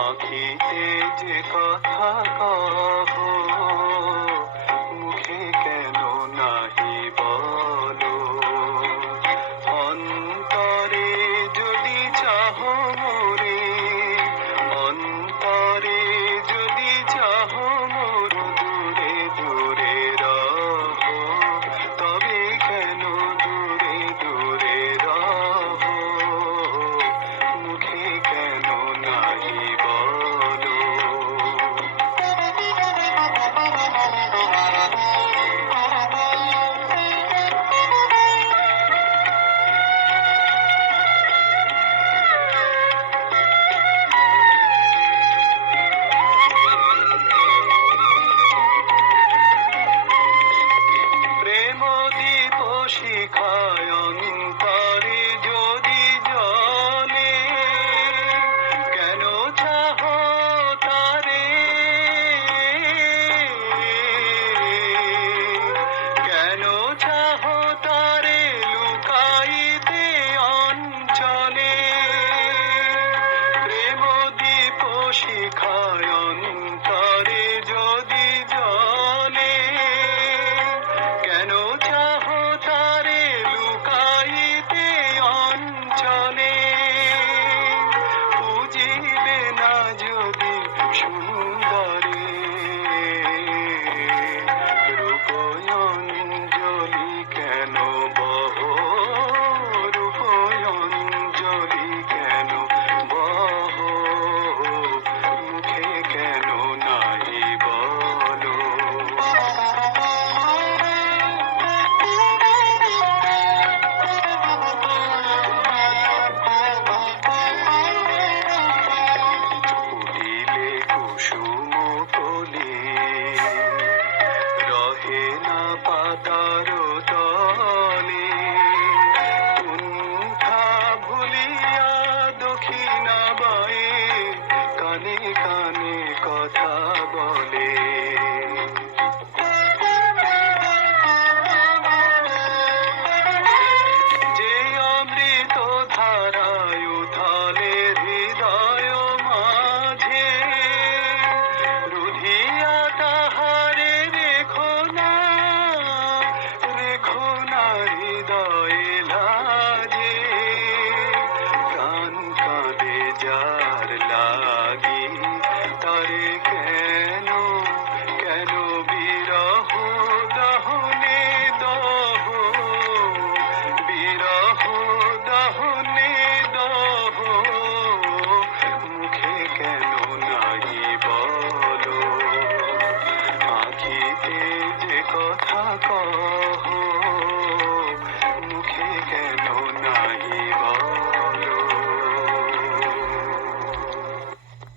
আঁখিতে যে কথা কহ, মুখে কেন নাহি বলো। অন্তরে যদি চাহ মোরে, অন্তরে যদি চাহ মোর, দূরে দূরে রহ। তবে কেন দূরে দূরে রহ, মুখে কেন নাহি বলো। প্রেম দীপ শিখায় অন্তরে যদি জ্বলে, কেন চাহ তারে, কেন চাহ তারে লুকাইতে অঞ্চলে। প্রেম দীপ শিখায় অন্তরে যদি জ্বলে, কেন চাহ তারে লুকাইতে অঞ্চলে। বুঝিবে না যদি সুন্দরে, রূপয়ঞ্জলি কেন বহ, রূপয়ঞ্জলি কেন বহ, মুখে কেন নাহি বলো। ফুটিলে কুসুম কলি, রহে না পাতার তলে। কুণ্ঠা ভুলিয়া দক্ষিণা বায়ে, কানে কানে কথা বলে। যে অমৃত ধারায় উথালে হৃদয় মাঝে, রুধিয়া তাহারে রেখো না, রেখো না হৃদয়ে লাজে। প্রাণ কাঁদে যার লাগি, তারে কেন, কেন বিরহ দহনে দহ, বিরহ দহনে দহ, মুখে কেন নাহি বলো। আঁখিতে যে কথা কহ।